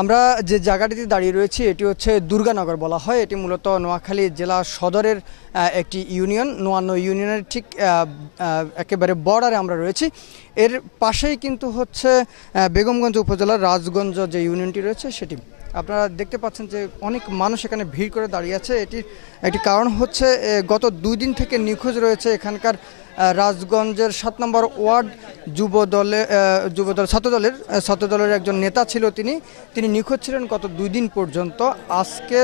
আমরা যে জায়গাটিতে দাঁড়িয়ে রয়েছি এটি হচ্ছে দুর্গানগর বলা হয়। এটি মূলত নোয়াখালী জেলা সদরের একটি ইউনিয়ন। নোয়ান্ন ইউনিয়নের ঠিক একেবারে বর্ডারে আমরা রয়েছি। এর পাশেই কিন্তু হচ্ছে বেগমগঞ্জ উপজেলার রাজগঞ্জ যে ইউনিয়নটি রয়েছে সেটি। আপনারা দেখতে পাচ্ছেন যে অনেক মানুষ এখানে ভিড় করে দাঁড়িয়ে আছে। এটির একটি কারণ হচ্ছে গত 2 দিন থেকে নিখোঁজ রয়েছে এখানকার রাজগঞ্জের 7 নম্বর ওয়ার্ড ছাত্রদলের একজন নেতা ছিল। তিনি নিখোঁজ ছিলেন গত 2 দিন পর্যন্ত। আজকে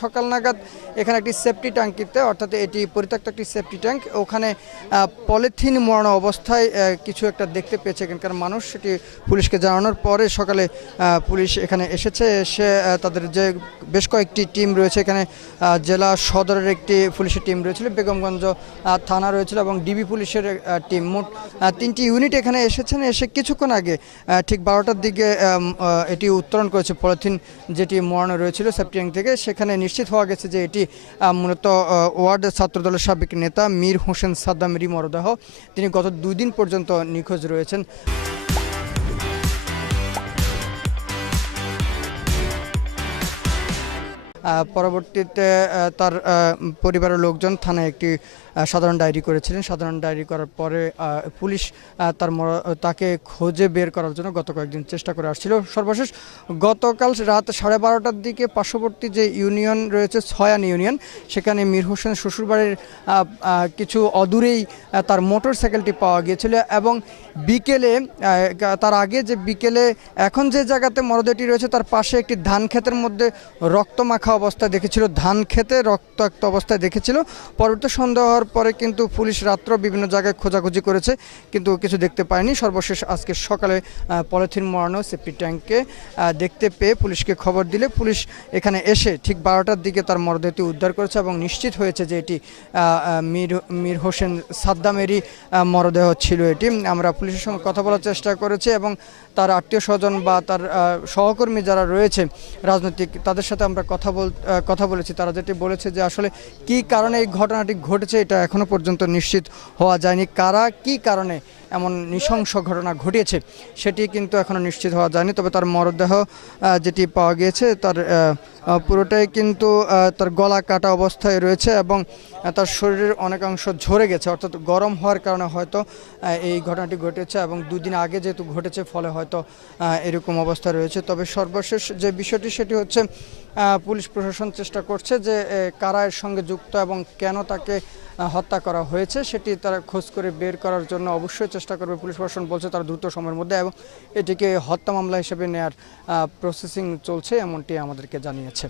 সকাল নাগাদ এখানে একটি সেফটি ট্যাঙ্কিতে, অর্থাৎ এটি পরিত্যক্ত একটি সেফটি ট্যাঙ্ক, ওখানে পলিথিন মোড়ানো অবস্থায় কিছু একটা দেখতে পেয়েছে এখানকার মানুষ। সেটি পুলিশকে জানানোর পরে সকালে পুলিশ এখানে এসে তাদের যে বেশ কয়েকটি টিম রয়েছে এখানে, জেলা সদরের একটি পুলিশের টিম রয়েছিল, বেগমগঞ্জ থানা রয়েছিল এবং ডিবি পুলিশের টিম, মোট 3টি ইউনিট এখানে এসেছেন। এসে কিছুক্ষণ আগে ঠিক 12টার দিকে এটি উত্তোলন করেছে পলিথিন যেটি মোড়ানো রয়েছিল সেফটি ট্যাঙ্ক থেকে। সেখানে নিশ্চিত হওয়া গেছে যে এটি মূলত ওয়ার্ড ছাত্রদলের সাবেক নেতা মীর হোসেন সাদ্দামেরই মরদেহ। তিনি গত 2 দিন পর্যন্ত নিখোঁজ রয়েছেন। পরবর্তীতে তার পরিবারের লোকজন থানায় একটি সাধারণ ডায়েরি করেছিলেন। সাধারণ ডায়েরি করার পরে পুলিশ তাকে খোঁজে বের করার জন্য গত কয়েকদিন চেষ্টা করে আসছিল। সর্বশেষ গতকাল রাত 12:30টার দিকে পার্শ্ববর্তী যে ইউনিয়ন রয়েছে ছয়ান ইউনিয়ন, সেখানে মীর হোসেনের শ্বশুরবাড়ির কিছু অদূরেই তার মোটর সাইকেলটি পাওয়া গিয়েছিল এবং বিকেলে, তার আগে যে বিকেলে এখন যে জায়গাতে মরদেহটি রয়েছে তার পাশে একটি ধান ক্ষেতের মধ্যে রক্তমাখা অবস্থায় দেখেছিল, ধান খেতে রক্তাক্ত অবস্থায় দেখেছিল। পরবর্তী সন্দেহ হওয়ার পরে কিন্তু পুলিশ রাত্র বিভিন্ন জায়গায় খোঁজাখুঁজি করেছে কিন্তু কিছু দেখতে পায়নি। সর্বশেষ আজকে সকালে পলিথিন মোড়ানো সেফটি ট্যাঙ্কে দেখতে পেয়ে পুলিশকে খবর দিলে পুলিশ এখানে এসে ঠিক 12টার দিকে তার মরদেহটি উদ্ধার করেছে এবং নিশ্চিত হয়েছে যে এটি মীর হোসেন সাদ্দামেরই মরদেহ ছিল এটি। আমরা পুলিশের সঙ্গে কথা বলার চেষ্টা করেছি এবং তার আত্মীয় স্বজন বা তার সহকর্মী যারা রয়েছে রাজনৈতিক, তাদের সাথে আমরা কথা বলেছি। তারা যেটি বলেছে যে আসলে কী কারণে এই ঘটনাটি ঘটেছে এটা এখনও পর্যন্ত নিশ্চিত হওয়া যায়নি। কারা কী কারণে এমন নৃশংস ঘটনা ঘটিয়েছে সেটি কিন্তু এখনও নিশ্চিত হওয়া যায়নি। তবে তার মরদেহ যেটি পাওয়া গিয়েছে তার পুরোটাই কিন্তু তার গলা কাটা অবস্থায় রয়েছে এবং তার শরীরের অনেকাংশ ঝরে গেছে, অর্থাৎ গরম হওয়ার কারণে হয়তো এই ঘটনাটি ঘটেছে এবং 2 দিন আগে যেহেতু ঘটেছে ফলে হয়তো এরকম অবস্থা রয়েছে। তবে সর্বশেষ যে বিষয়টি সেটি হচ্ছে পুলিশ প্রশাসন চেষ্টা করছে যে কারা এর সঙ্গে যুক্ত এবং কেন তাকে হত্যা করা হয়েছে সেটি তারা খোঁজ করে বের করার জন্য অবশ্যই চেষ্টা করবে। পুলিশ প্রশাসন বলছে তারা দ্রুত সময়ের মধ্যে এবং এটিকে হত্যা মামলা হিসেবে নেয়ার প্রসেসিং চলছে, এমনটি আমাদেরকে জানিয়েছে।